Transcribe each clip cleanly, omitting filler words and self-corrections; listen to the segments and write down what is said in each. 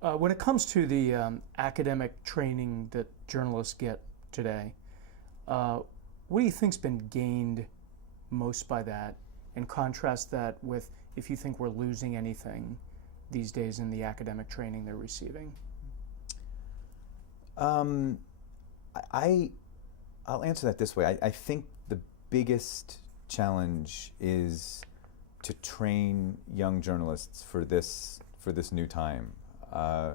When it comes to the academic training that journalists get today, uh, what do you think's been gained most by that? And contrast that with if you think we're losing anything these days in the academic training they're receiving. Um, I I'll answer that this way. I think the biggest challenge is to train young journalists for this new time. Uh,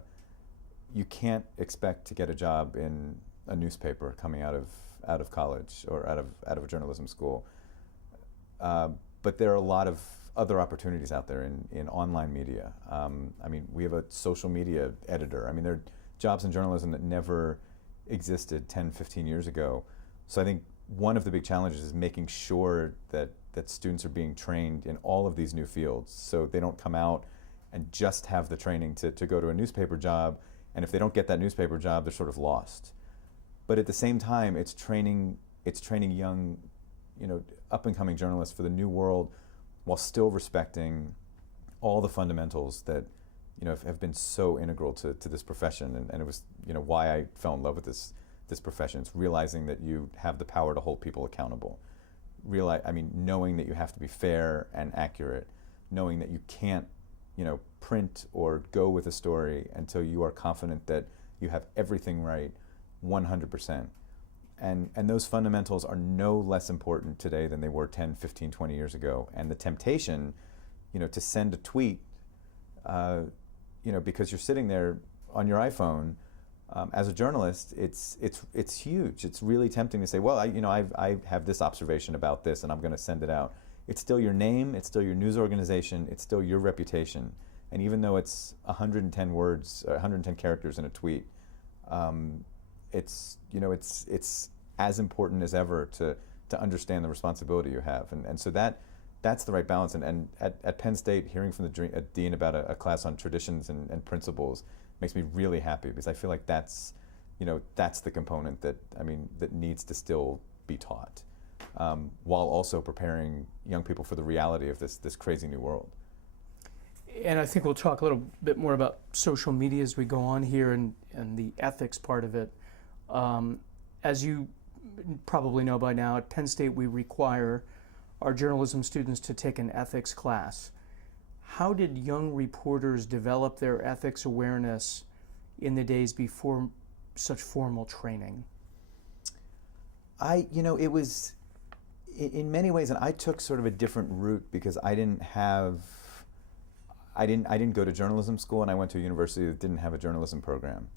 you can't expect to get a job in a newspaper coming out of college or out of a journalism school. Uh, but there are a lot of other opportunities out there in online media. I mean, we have a social media editor. I mean, there are jobs in journalism that never existed 10, 15 years ago. So I think one of the big challenges is making sure that students are being trained in all of these new fields so they don't come out and just have the training to go to a newspaper job. And if they don't get that newspaper job, they're sort of lost. But at the same time, it's training young, up and coming journalists for the new world while still respecting all the fundamentals that have been so integral to this profession, and it was why I fell in love with this profession. It's realizing that you have the power to hold people accountable. Knowing that you have to be fair and accurate, knowing that you can't print or go with a story until you are confident that you have everything right 100%. And those fundamentals are no less important today than they were 10, 15, 20 years ago. And the temptation, to send a tweet, because you're sitting there on your iPhone, as a journalist, it's huge. It's really tempting to say, well, I have this observation about this, and I'm going to send it out. It's still your name, it's still your news organization, it's still your reputation. And even though it's 110 words, 110 characters in a tweet, it's as important as ever to understand the responsibility you have. And so that's the right balance. And at Penn State, hearing from the dean about a class on traditions and principles makes me really happy, because I feel like that's the component that needs to still be taught, while also preparing young people for the reality of this crazy new world. And I think we'll talk a little bit more about social media as we go on here and the ethics part of it. As you probably know by now, at Penn State we require our journalism students to take an ethics class. How did young reporters develop their ethics awareness in the days before such formal training? It was in many ways, and I took sort of a different route because I didn't go to journalism school, and I went to a university that didn't have a journalism program.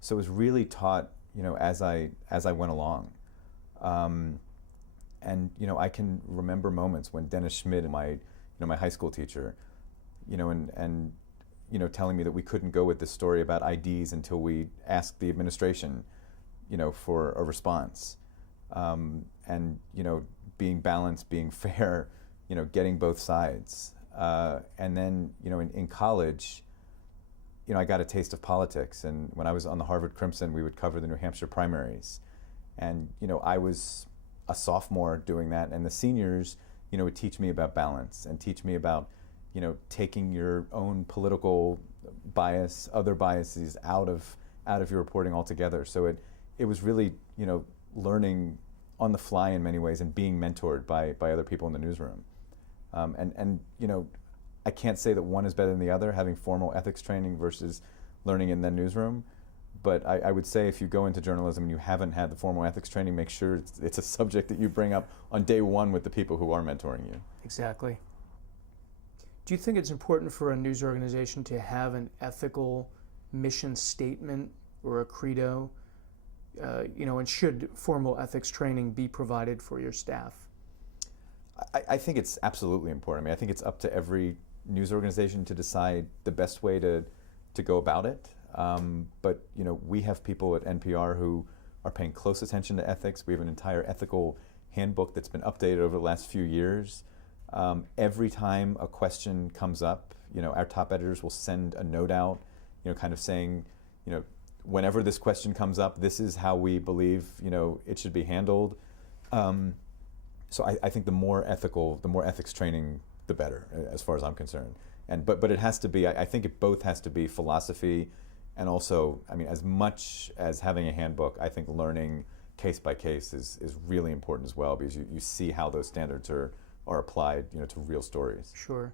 So it was really taught, as I went along. I can remember moments when Dennis Schmidt, my high school teacher, and telling me that we couldn't go with this story about IDs until we asked the administration, for a response. Being balanced, being fair, getting both sides. And then, in college, I got a taste of politics. And when I was on the Harvard Crimson, we would cover the New Hampshire primaries. And, I was a sophomore doing that. And the seniors, would teach me about balance and teach me about, taking your own political bias, other biases out of your reporting altogether. So it was really, learning on the fly in many ways and being mentored by other people in the newsroom. I can't say that one is better than the other, having formal ethics training versus learning in the newsroom. But I would say if you go into journalism and you haven't had the formal ethics training, make sure it's a subject that you bring up on day one with the people who are mentoring you. Exactly. Do you think it's important for a news organization to have an ethical mission statement or a credo? And should formal ethics training be provided for your staff? I think it's absolutely important. I think it's up to every news organization to decide the best way to go about it. But we have people at NPR who are paying close attention to ethics. We have an entire ethical handbook that's been updated over the last few years. Every time a question comes up, our top editors will send a note out, kind of saying, whenever this question comes up, this is how we believe, it should be handled. So I think the more ethics training, the better, as far as I'm concerned. But it has to be. I think it both has to be philosophy, And also, I mean, as much as having a handbook, I think learning case by case is really important as well, because you see how those standards are applied, to real stories. Sure.